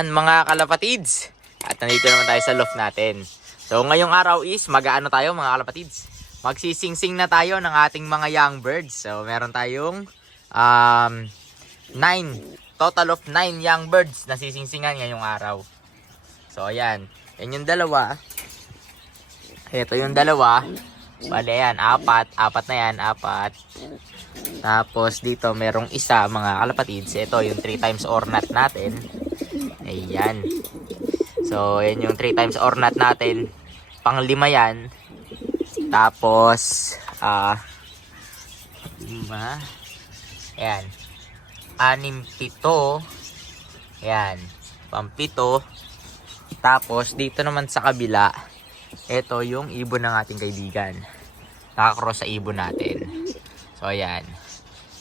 Ayan mga kalapatids. At nandito naman tayo sa loft natin. So ngayong araw is mag-aano tayo mga kalapatids. Magsisingsing na tayo ng ating mga young birds. So meron tayong 9, total of 9 young birds na sisingsingan ngayong araw. So ayan, yan yung dalawa. Ito yung dalawa. Bale yan, apat na yan, apat. Tapos dito merong isa mga kalapatids. Ito yung 3 times ornat natin. Ayan. So yan yung 3 times ornat natin. Pang-5 yan. Tapos 5. Ayan. 6, 7. Ayan. Pang-7. Tapos dito naman sa kabila, ito yung ibon ng ating kaibigan. Nakakross sa ibon natin. So ayan.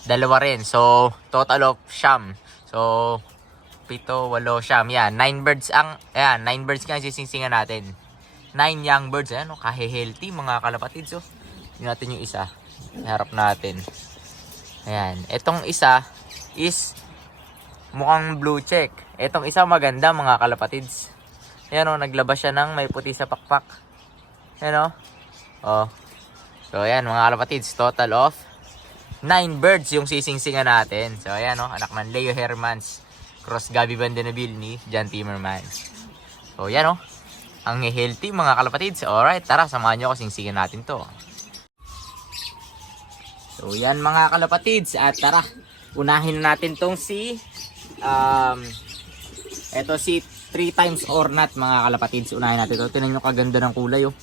Dalawa rin. So total of 9. So 7, 8, 9. Yan. 9 birds ang, ayan, 9 birds nga sisingsingan natin. 9 young birds. Ayan, kahe-healthy mga kalapatids. So, yun natin yung isa. Harap natin. Ayan. Etong isa is mukhang blue check. Etong isa maganda mga kalapatids. Ayan o, naglabas siya ng may puti sa pakpak. Ayan o. Oh. So, ayan mga kalapatids. Total of 9 birds yung sisingsingan natin. So, ayan o, anak ng Leo Hermans. Cross Gabi Bandenabil ni John Timmerman. So yan o. Ang healthy mga kalapatids. Alright, tara samahan nyo ako singsingan natin to. So yan mga kalapatids. At tara, unahin natin tong si eto si 3 times ornat mga kalapatids. Unahin natin to. Tingnan nyo kaganda ng kulay oh.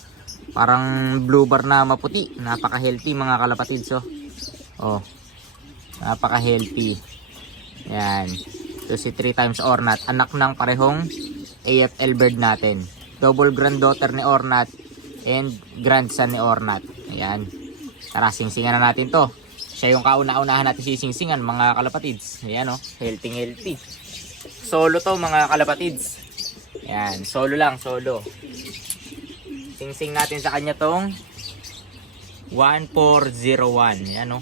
Parang blue bar na maputi. Napaka healthy mga kalapatids oh. Oh. Napaka healthy. Yan. Ito si 3 times ornat, anak ng parehong AFL bird natin. Double granddaughter ni ornat and grandson ni ornat. Ayan. Tara, singsingan na natin to. Siya yung kauna-unahan natin sisingsingan mga kalapatids. Ayan o, healthy. Solo to mga kalapatids. Ayan, solo lang, solo. Singsing natin sa kanya tong 1401. Ayan o,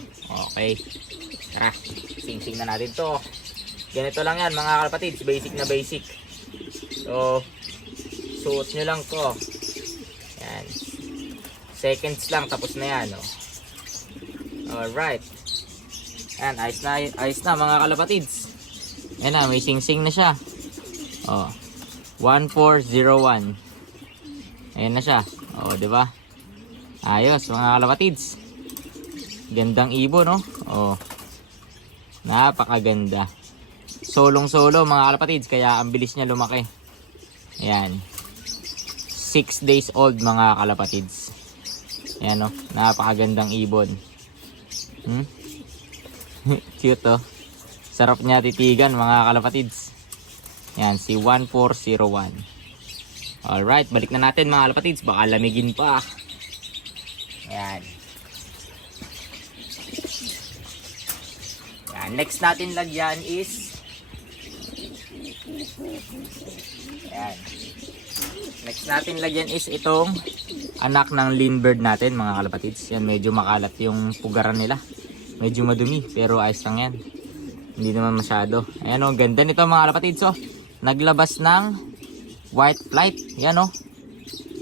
okay. Tara, singsing na natin to. Ganito lang yan mga kalapatids, basic na basic. So, suot nyo lang to. Yan. Seconds lang, tapos na yan. Oh. Alright. Yan, ayos na mga kalapatids. Yan na, may sing-sing na siya. Oh, 1401. Ayan na siya. Oh, diba? Ayos mga kalapatids. Gandang ibon, no? Oh. Napakaganda. Solong-solo mga kalapatids, kaya ang bilis niya lumaki. Ayan. 6 days old mga kalapatids. Ayan o, napakagandang ibon. Cute oh. Sarap niya titigan mga kalapatids. Ayan, si 1401. Alright, balik na natin mga kalapatids, baka lamigin pa. Ayan. Ayan, next natin lagyan is ayan. Next natin lagyan is itong anak ng Linbird natin mga kalapatids. Yan, medyo makalat yung pugaran nila. Medyo madumi pero ayos lang yan. Hindi naman masyado. Ayan o, ganda nito mga kalapatids oh. Naglabas ng white flight. Yan o.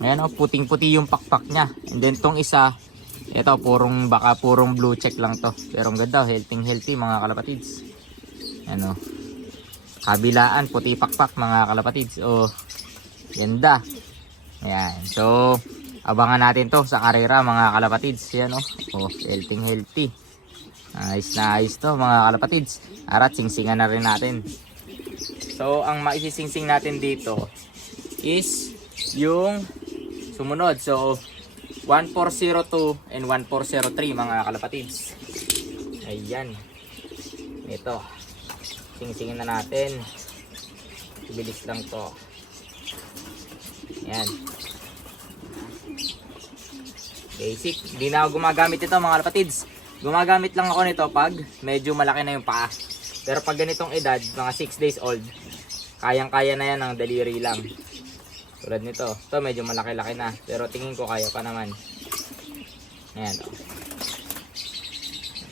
Ayan o, puting-puti yung pakpak niya. And then tong isa, ito baka purong blue check lang to. Pero ang ganda, healthy mga kalapatids. Ayan o. Kabilaan, puti pakpak mga kalapatids. Oh, ganda. Ayan. So, abangan natin to sa karera mga kalapatids. Yan oh. Oh, healthy. Ayos na ayos to mga kalapatids. Arat, singsingan na rin natin. So, ang maisisingsing natin dito is yung sumunod. So, 1402 and 1403 mga kalapatids. Ayan. Ito. Singsingin na natin. Bilis lang to. Yan. Basic. Hindi na ako gumagamit ito mga kalapatids. Gumagamit lang ako nito pag medyo malaki na yung paa. Pero pag ganitong edad, mga 6 days old, kayang-kaya na yan ng daliri lang. Tulad nito. Ito medyo malaki-laki na. Pero tingin ko kaya pa naman. Ayan o.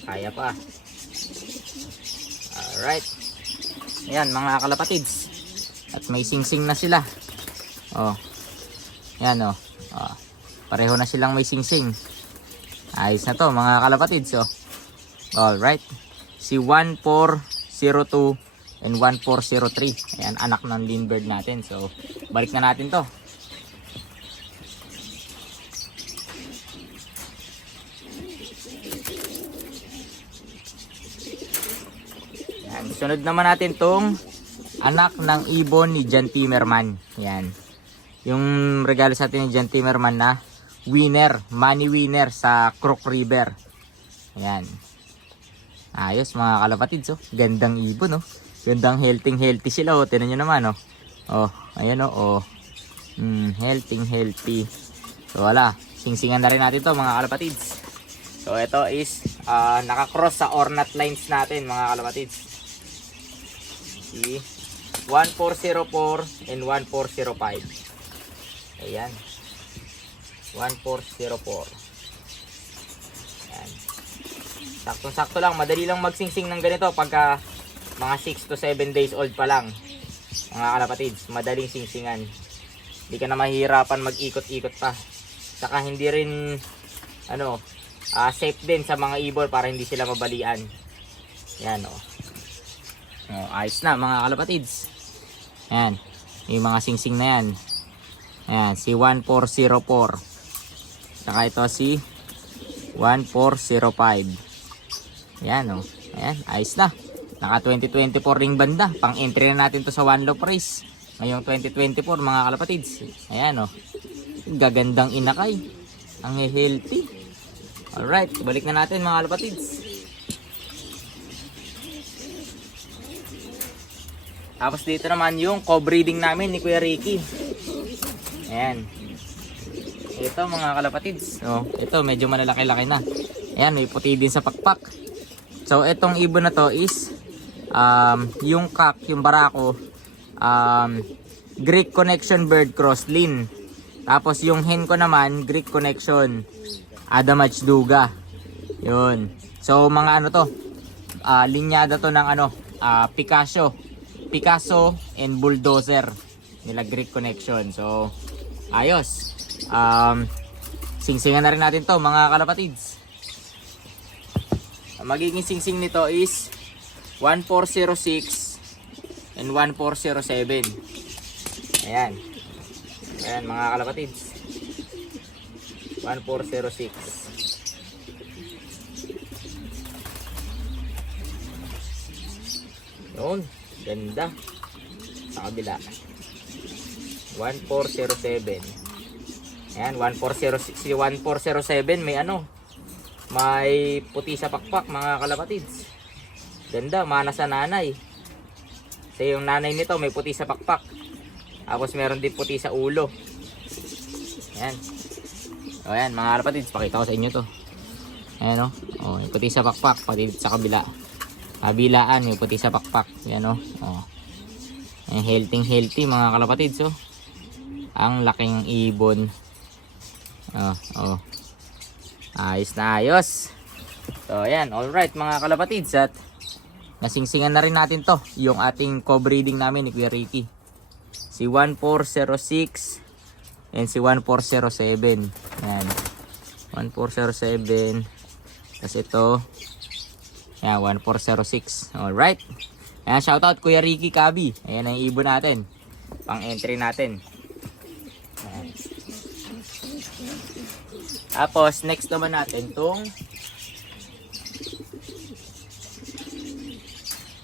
Kaya pa. Alright. Ayan mga kalapatids. At may singsing na sila. Oh. Yan oh. Oh. Pareho na silang may singsing. Ayos na to mga kalapatids. Oh. Alright. Si 1402 and 1403. Ayan, anak ng Linbird natin. So, balik na natin to. Ayan, sunod naman natin tong anak ng ibon ni John Timmerman. Ayan. Yung regalo sa atin ni John Timmerman na winner, money winner sa Crook River. Ayan. Ayos mga kalapatids. Oh. Gandang ibon. Oh. Gandang healthy sila. Oh. Tinan nyo naman. Oh. Oh, ayan oh. Oh. Healthy. So wala. Singsingan na rin natin to mga kalapatids. So ito is nakakross sa ornat lines natin mga kalapatids. Si 1404 and 1405. Ayan. 1404. Ayan. Saktong-sakto lang. Madali lang magsingsing ng ganito pagka mga 6 to 7 days old pa lang. Mga kalapatids, madaling singsingan. Hindi ka na mahihirapan mag-ikot-ikot pa. Saka hindi rin safe din sa mga ibon para hindi sila mabalian. Yan oh. Oh, ayos na mga kalapatids. Yan. Yung mga singsing na yan. Ayan, si 1404. Saka ito si 1405. Yan oh. Ayan, ayos na. Naka 2024 ring banda. Pang entry na natin to sa One Loop Race. Ngayong 2024 mga kalapatids. Ayan oh. Gagandang inakay. Ang healthy. Alright, balik na natin mga kalapatids. Tapos dito naman yung co-breeding namin ni Kuya Ricky. Ayan. Ito mga kalapatids. Oh, ito medyo malalaki-laki na. Ayan, may puti din sa pakpak. So itong ibon na to is yung cock, yung barako, Greek Connection Bird Cross Lin. Tapos yung hen ko naman, Greek Connection Adamage Duga. Yun. So mga linyada to ng Picasso and Bulldozer nila Greek Connection. So ayos. Singsingan na rin natin to mga kalapatids. Ang magiging singsing nito is 1406 and 1407. Ayan. Ayan mga kalapatids. 1406. Yun. Ganda. Sa kabila. 1407. Ayan, 1406. Si 1407 may may puti sa pakpak mga kalapatids. Ganda, mana sa nanay. Kasi yung nanay nito may puti sa pakpak. Tapos meron din puti sa ulo. Ayan. O ayan mga kalapatids, pakita ko sa inyo to. Ayan o. O, yung puti sa pakpak, pati sa kabila. Kabilaan, yung puti sa pakpak. Ayan o. O. Ayan, healthy mga kalapatids o. Ang laking ibon. O. Ayos na ayos. So ayan, alright mga kalapatids. At nasingsingan na rin natin to, yung ating co-breeding namin ni Kuya Ricky. Si 1406 and si 1407. Ayan. 1407. Tapos ito. Ayan, 1406. Alright. Ayan, shoutout Kuya Ricky Kabi. Ayan ang ibon natin. Pang entry natin. Ayan. Tapos next naman natin tong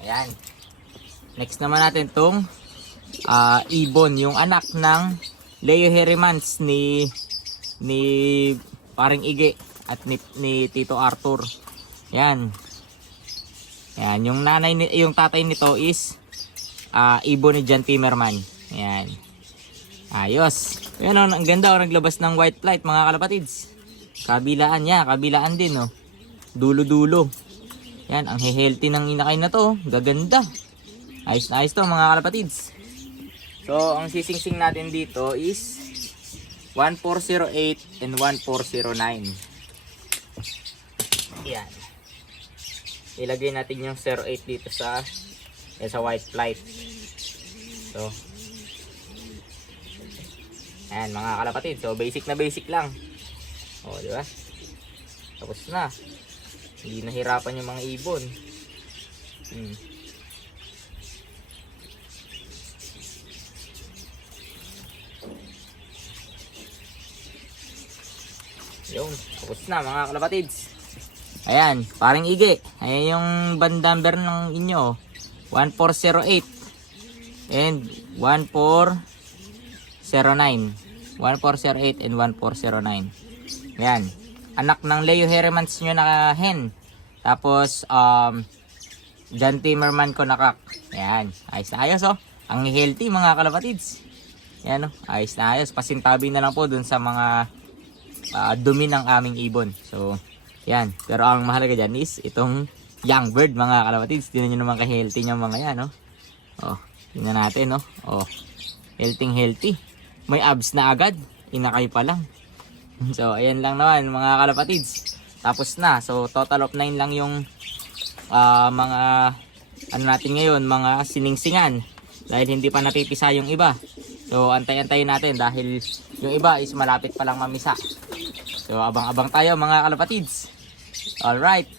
ayan. Next naman natin tong ibon, yung anak ng Leo Hermans ni Paring Ige at ni Tito Arthur. Ayan. Ayan, yung tatay nito is ibon ni John Timmerman. Ayan. Ayos. Ayan o, ang ganda o, naglabas ng white flight mga kalapatids. Kabilaan niya, kabilaan din oh. Dulo-dulo. Yan, ang healthy ng inakay na to. Gaganda. Ayos na ayos to mga kalapatids. So, ang sisingsing natin dito is 1408 and 1409. Yan. Ilagay natin yung 08 dito sa white flight. So, Ayan mga kalapatid. So basic na basic lang. O, di ba? Tapos na. Hindi nahirapan yung mga ibon. Yun. Tapos na mga kalapatids. Ayan. Paring igi. Ayan yung band number ng inyo. 1408. And 1409. 1408 and 1409. Ayan. Anak ng Leo Heremans nyo na hen. Tapos, John Timmerman ko na cock. Ayan. Ayos na ayos, oh. Ang healthy, mga kalapatids. Ayan, oh. Ayos na ayos. Pasintabi na lang po dun sa mga dumi ng aming ibon. So, ayan. Pero ang mahalaga dyan is itong young bird, mga kalapatids. Tingnan nyo naman ka-healthy nyo mga yan, oh. Oh, tingnan natin, oh. Oh, healthy. May abs na agad. Inakay pa lang. So, ayan lang naman mga kalapatids. Tapos na. So, total of 9 lang yung mga ano natin ngayon, mga siningsingan. Dahil hindi pa napipisa yung iba. So, antay-antayin natin dahil yung iba is malapit pa lang mamisa. So, abang-abang tayo mga kalapatids. Alright.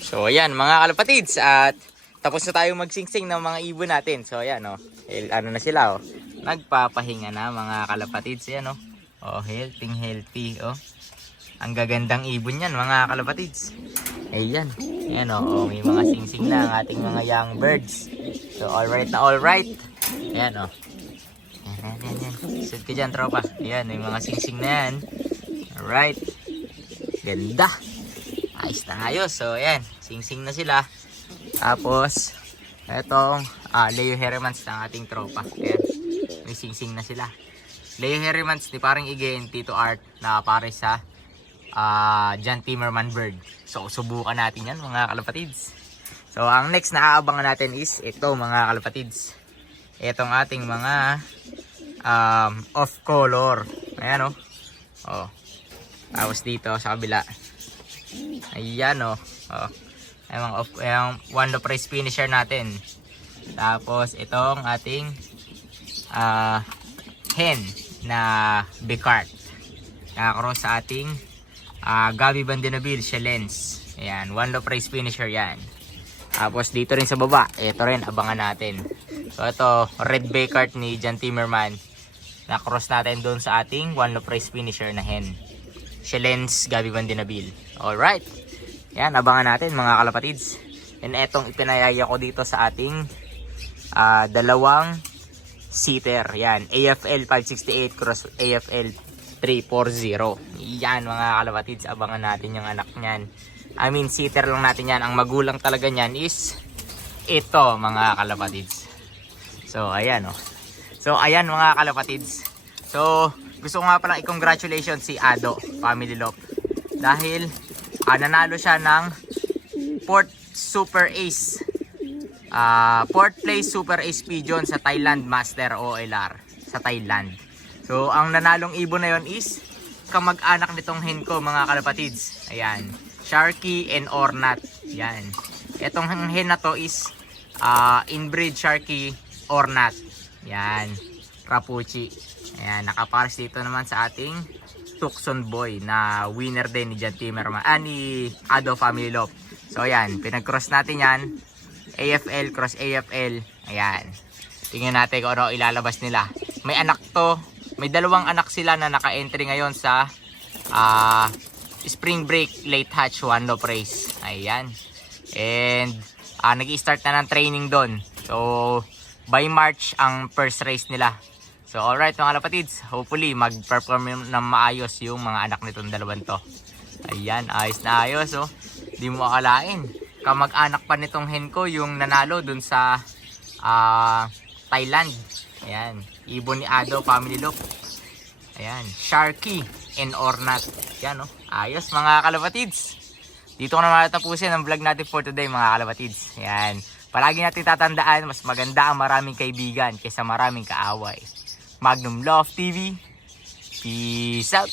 So, ayan mga kalapatids. At tapos na tayo magsingsing ng mga ibon natin. So, ayan, oh. Ano na sila, oh. Nagpapahinga na mga kalapatids. Ayan, oh. Oh, healthy, oh. Ang gagandang ibon yan mga kalapatids. Ayan. Ayan, oh. May mga singsing na ang ating mga young birds. So, alright na alright. Ayan, oh. Ayan. Sit ka dyan, tropa. Ayan, may mga singsing na yan. Alright. Ganda. Ayos na ayos. So, ayan. Singsing na sila. Tapos, etong Leo Heremans ng ating tropa. Ayan. May singsing na sila. Leo Heremans ni parang Iggy, Tito Art na pare sa John Timmerman bird. So, subukan natin yan mga kalapatids. So, ang next na aabangan natin is ito mga kalapatids. Itong ating mga off color. Ayan, oh. Oh. Tapos dito sa kabila. Ayan, oh. Oh. Yung one of price finisher natin. Tapos itong ating hen na Bicart. Nakakross sa ating Gabi Bandinabil Shelens. Ayan, one of price finisher yan. Tapos dito rin sa baba, ito rin abangan natin. So ito, red Bicart ni John Timmerman. Nakross natin doon sa ating one of price finisher na hen. Shelens Gabi Bandinabil. Alright. Yan, abangan natin mga kalapatids. And etong ipinayaya ko dito sa ating dalawang seater. Yan, AFL 568 cross AFL 340. Yan mga kalapatids, abangan natin yung anak niyan. I mean, seater lang natin yan. Ang magulang talaga niyan is ito mga kalapatids. So, ayan, oh. So, ayan mga kalapatids. So, gusto ko nga palang i-congratulations si Ado Family Lop. Dahil nanalo siya ng 4th Super Ace. 4th place Super Ace Pigeon sa Thailand Master OLR sa Thailand. So, ang nanalong ibon na yon is kamag-anak nitong hen ko mga kalapatids. Ayan. Sharky and Ornat. Yan. Etong hen na to is inbreed Sharky Ornat. Yan. Rapuchi. Ayan. Nakapares dito naman sa ating Tucson Boy na winner din ni John Timmerman. Ni Ado Family Lop. So ayan. Pinag-cross natin yan. AFL cross AFL. Ayan. Tingnan natin kung ano ilalabas nila. May anak to. May dalawang anak sila na naka-entry ngayon sa spring break late hatch one of race. Ayan. And nag-i-start na ng training doon. So by March ang first race nila. So alright mga kalapatids, hopefully mag-perform ng maayos yung mga anak nitong dalawang to. Ayan, ayos na ayos, oh. Di mo akalain. Kamag-anak pa nitong hen ko yung nanalo dun sa Thailand. Ayan, ibon ni Ado Family Lop. Ayan, Sharky and Ornat. Ayan, oh. Ayos mga kalapatids. Dito ko na matatapusin ang vlog natin for today mga kalapatids. Ayan, palagi natin tatandaan, mas maganda ang maraming kaibigan kaysa maraming kaaway. Magnum Love TV. Peace out.